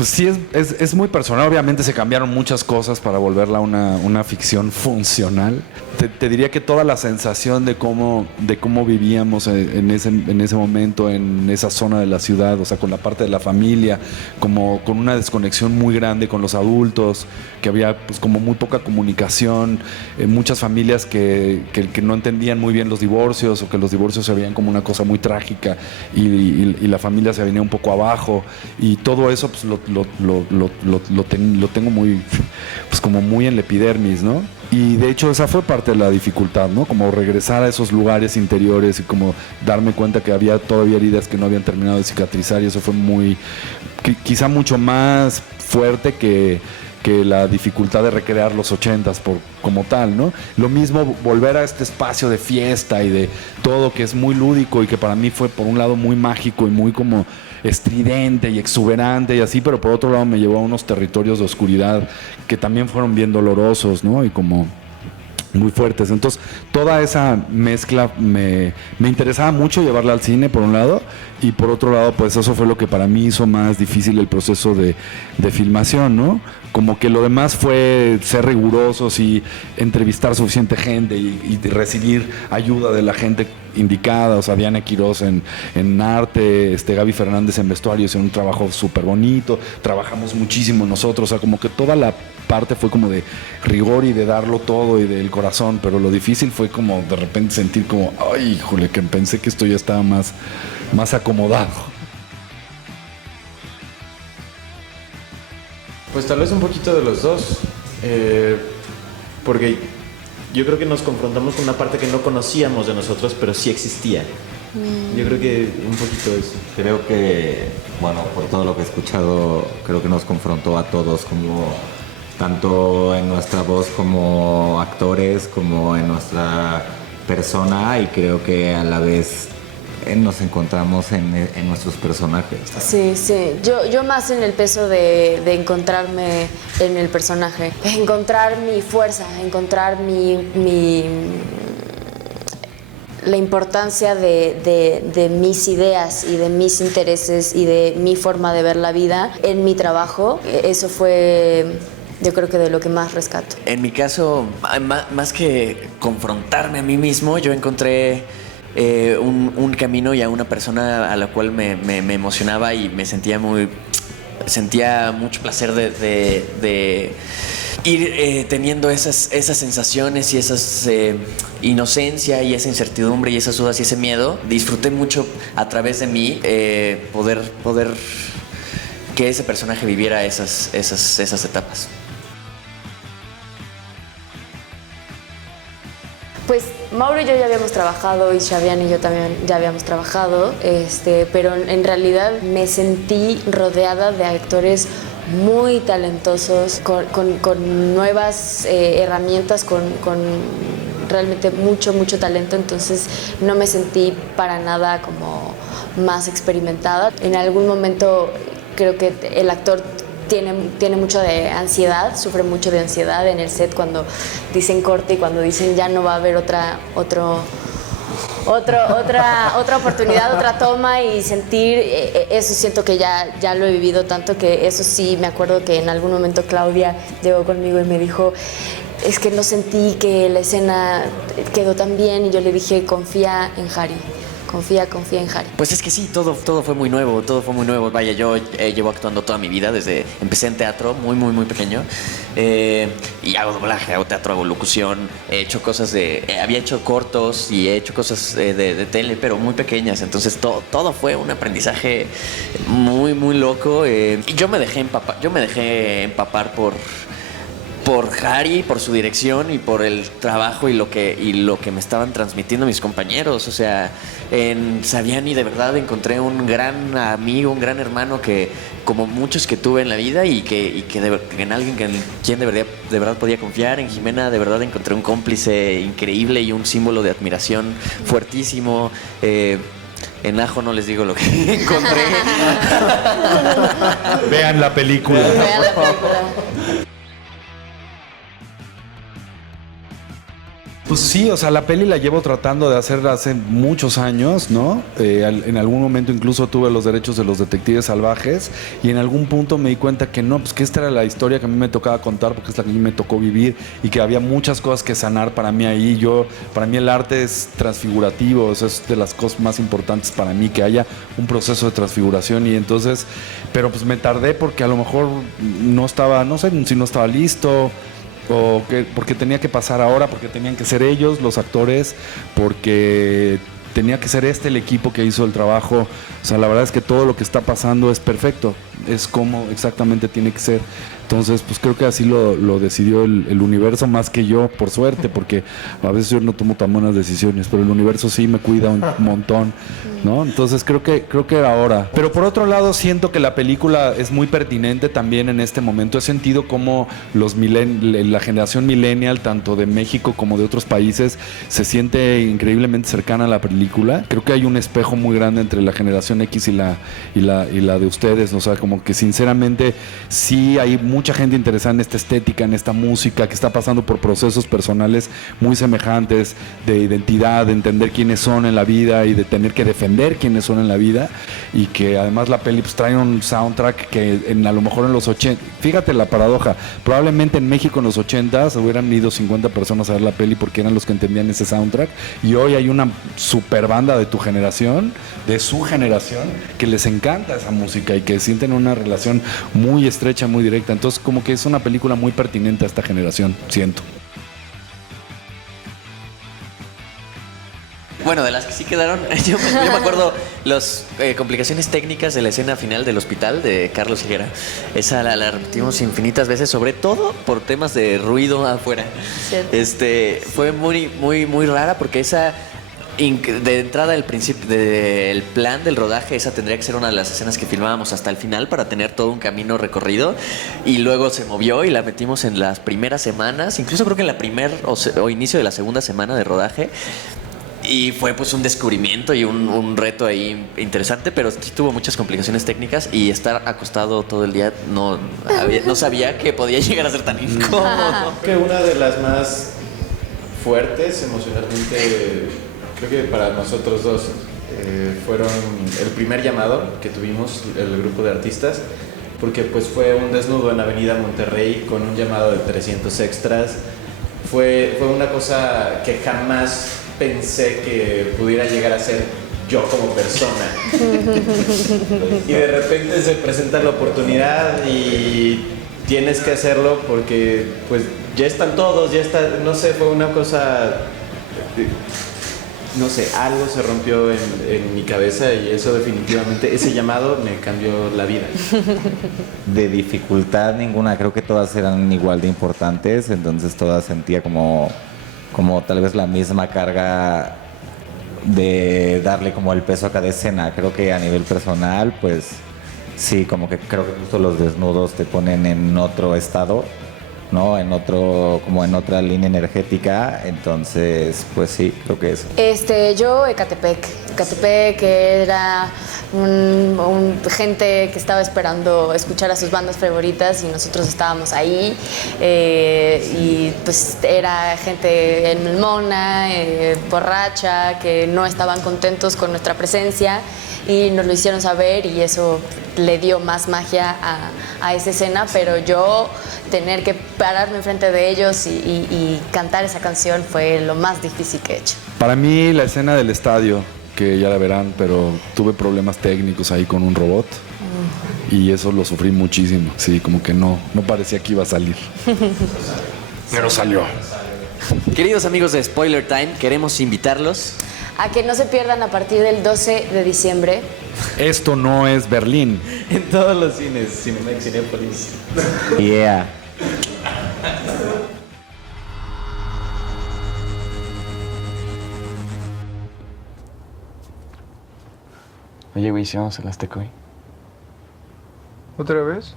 Pues sí, es muy personal. Obviamente se cambiaron muchas cosas para volverla una ficción funcional. Te diría que toda la sensación de cómo vivíamos en ese momento, en esa zona de la ciudad, o sea, con la parte de la familia, como con una desconexión muy grande con los adultos, que había pues como muy poca comunicación, muchas familias que no entendían muy bien los divorcios, o que los divorcios se veían como una cosa muy trágica y la familia se venía un poco abajo, y todo eso pues lo tengo muy, pues como muy en la epidermis, ¿no? Y de hecho esa fue parte de la dificultad, ¿no? Como regresar a esos lugares interiores y como darme cuenta que había todavía heridas que no habían terminado de cicatrizar, y eso fue quizá mucho más fuerte que la dificultad de recrear los 80s como tal, ¿no? Lo mismo volver a este espacio de fiesta y de todo que es muy lúdico y que para mí fue por un lado muy mágico y muy como estridente y exuberante y así, pero por otro lado me llevó a unos territorios de oscuridad que también fueron bien dolorosos, ¿no? Y como muy fuertes. Entonces, toda esa mezcla me interesaba mucho llevarla al cine, por un lado, y por otro lado, pues eso fue lo que para mí hizo más difícil el proceso de filmación, ¿no? Como que lo demás fue ser rigurosos y entrevistar suficiente gente y recibir ayuda de la gente indicada, o sea, Diana Quiroz en arte, Gaby Fernández en vestuario, hicieron un trabajo súper bonito, trabajamos muchísimo nosotros, o sea, como que toda la parte fue como de rigor y de darlo todo y del corazón, pero lo difícil fue como de repente sentir como, ay, híjole, que pensé que esto ya estaba más acomodado. Pues tal vez un poquito de los dos, porque yo creo que nos confrontamos con una parte que no conocíamos de nosotros, pero sí existía. Yo creo que un poquito eso. Creo que, bueno, por todo lo que he escuchado, creo que nos confrontó a todos, como tanto en nuestra voz como actores, como en nuestra persona, y creo que a la vez nos encontramos en nuestros personajes. Sí, sí. Yo más en el peso de encontrarme en el personaje. Encontrar mi fuerza, encontrar la importancia de mis ideas y de mis intereses y de mi forma de ver la vida en mi trabajo. Eso fue, yo creo que de lo que más rescato. En mi caso, más que confrontarme a mí mismo, yo encontré un camino y a una persona a la cual me emocionaba y me sentía mucho placer de ir teniendo esas sensaciones y esas inocencia y esa incertidumbre y esas dudas y ese miedo. Disfruté mucho a través de mí poder que ese personaje viviera esas etapas. Pues Mauro y yo ya habíamos trabajado y Xavián y yo también ya habíamos trabajado, pero en realidad me sentí rodeada de actores muy talentosos, con nuevas herramientas, con realmente mucho talento, entonces no me sentí para nada como más experimentada. En algún momento creo que el actor tiene mucho de ansiedad, sufre mucho de ansiedad en el set cuando dicen corte y cuando dicen ya no va a haber otra oportunidad, otra toma, y sentir eso. Siento que ya lo he vivido tanto que eso sí, me acuerdo que en algún momento Claudia llegó conmigo y me dijo, es que no sentí que la escena quedó tan bien, y yo le dije, confía en Harry. Confía en Harry. Pues es que sí, todo fue muy nuevo, Vaya, yo llevo actuando toda mi vida, empecé en teatro muy pequeño, y hago doblaje, hago teatro, hago locución, he hecho cosas había hecho cortos y he hecho cosas de tele, pero muy pequeñas, entonces todo fue un aprendizaje muy loco, y yo me dejé empapar por Harry, por su dirección y por el trabajo y lo que me estaban transmitiendo mis compañeros. O sea, en Saviani de verdad encontré un gran amigo, un gran hermano, que como muchos que tuve en la vida, y que en alguien en quien de verdad podía confiar. En Jimena de verdad encontré un cómplice increíble y un símbolo de admiración fuertísimo. En Ajo no les digo lo que encontré. Vean la película. Vean la película. Pues sí, o sea, la peli la llevo tratando de hacer hace muchos años, ¿no? En algún momento incluso tuve los derechos de los detectives salvajes y en algún punto me di cuenta que no, pues que esta era la historia que a mí me tocaba contar porque es la que a mí me tocó vivir y que había muchas cosas que sanar para mí ahí. Para mí el arte es transfigurativo, o sea, es de las cosas más importantes para mí, que haya un proceso de transfiguración y entonces, pero pues me tardé porque a lo mejor no estaba, no sé si no estaba listo, o que, porque tenía que pasar ahora, porque tenían que ser ellos los actores, porque tenía que ser el equipo que hizo el trabajo. O sea, la verdad es que todo lo que está pasando es perfecto, es como exactamente tiene que ser. Entonces, pues creo que así lo decidió el universo más que yo, por suerte, porque a veces yo no tomo tan buenas decisiones, pero el universo sí me cuida un montón, ¿no? Entonces creo que era hora. Pero por otro lado, siento que la película es muy pertinente también en este momento. He sentido como la generación millennial, tanto de México como de otros países, se siente increíblemente cercana a la película. Creo que hay un espejo muy grande entre la generación X y la de ustedes, ¿no? O sea, como que sinceramente sí hay mucha gente interesada en esta estética, en esta música, que está pasando por procesos personales muy semejantes de identidad, de entender quiénes son en la vida y de tener que defender quiénes son en la vida, y que además la peli pues, trae un soundtrack que a lo mejor en los 80, fíjate la paradoja, probablemente en México en los 80s hubieran ido 50 personas a ver la peli porque eran los que entendían ese soundtrack, y hoy hay una super banda de tu generación, de su generación, que les encanta esa música y que sienten una relación muy estrecha, muy directa. Entonces como que es una película muy pertinente a esta generación, siento. Bueno, de las que sí quedaron, yo me acuerdo las complicaciones técnicas de la escena final del hospital de Carlos Higuera. Esa la repetimos infinitas veces, sobre todo por temas de ruido afuera. Cierto. Fue muy rara porque esa de entrada el principio del plan del rodaje, esa tendría que ser una de las escenas que filmábamos hasta el final para tener todo un camino recorrido, y luego se movió y la metimos en las primeras semanas, incluso creo que en la o inicio de la segunda semana de rodaje. Y fue pues un descubrimiento y un reto ahí interesante, pero sí tuvo muchas complicaciones técnicas, y estar acostado todo el día no sabía que podía llegar a ser tan incómodo. Creo que una de las más fuertes emocionalmente, creo que para nosotros dos, fueron el primer llamado que tuvimos, el grupo de artistas, porque pues fue un desnudo en Avenida Monterrey con un llamado de 300 extras. Fue una cosa que jamás pensé que pudiera llegar a ser yo como persona. Y de repente se presenta la oportunidad y tienes que hacerlo porque pues ya están todos, ya está, no sé, fue una cosa, no sé, algo se rompió en mi cabeza, y eso definitivamente, ese llamado me cambió la vida. De dificultad ninguna, creo que todas eran igual de importantes, entonces todas sentía como tal vez la misma carga de darle como el peso a cada escena. Creo que a nivel personal, pues sí, como que creo que justo los desnudos te ponen en otro estado, ¿no? Como en otra línea energética. Entonces, pues sí, creo que eso. Yo, Ecatepec, que era gente que estaba esperando escuchar a sus bandas favoritas, y nosotros estábamos ahí, y pues era gente mona, borracha, que no estaban contentos con nuestra presencia, y nos lo hicieron saber, y eso le dio más magia a esa escena. Pero yo tener que pararme enfrente de ellos y cantar esa canción fue lo más difícil que he hecho. Para mí la escena del estadio, que ya la verán, pero tuve problemas técnicos ahí con un robot y eso lo sufrí muchísimo. Sí, como que no parecía que iba a salir. Pero salió. Queridos amigos de Spoiler Time, queremos invitarlos A que no se pierdan a partir del 12 de diciembre. Esto no es Berlín. En todos los cines, Cinemex, Cinépolis. Yeah. Oye, güey, ¿sí vamos al Azteca hoy? ¿Otra vez?